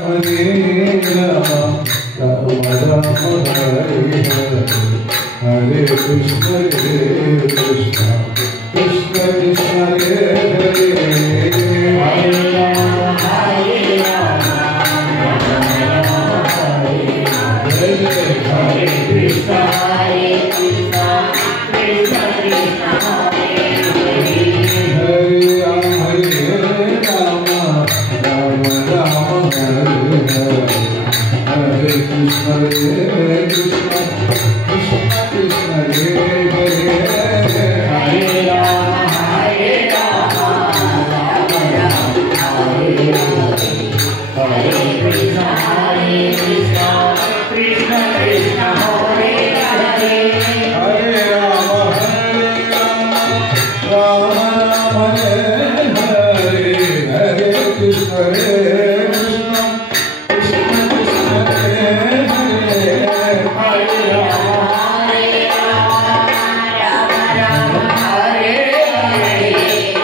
Hare Rama, Rama Rama Hare Hare, Hare Krishna, Krishna Krishna, Hare Hare, Hare Rama, Hare Rama, Rama Rama Hare Hare, Hare Krishna, Krishna Krishna, Hare Rama, Rama Rama Hare Hare, Hare Krishna, Krishna Krishna, Hare Hare, Hare Rama, Hare Rama, Rama Rama Hare Hare, Hare Krishna, Krishna Krishna, Hare Hare, Hare Rama, Hare Rama, Rama Rama Hare Hare, Hare Krishna, Krishna Krishna, Hare Hare, Hare Rama, Hare Rama, Rama Rama Hare Hare,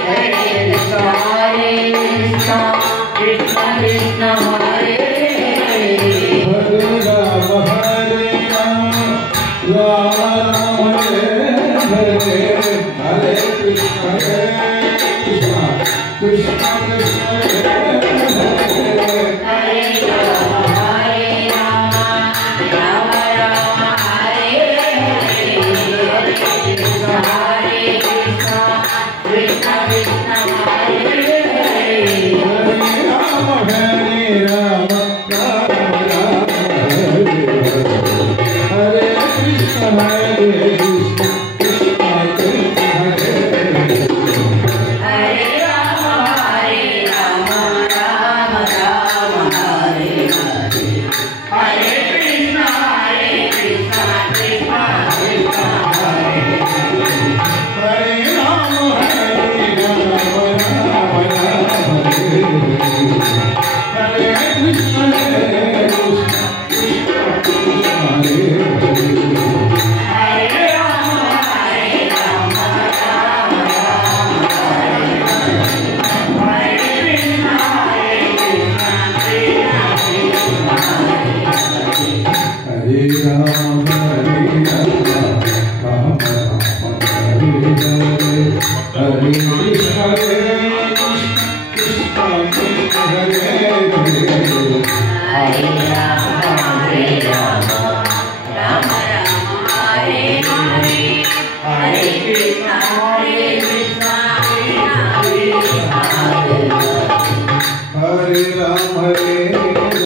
Hare Krishna, Krishna Krishna, Hare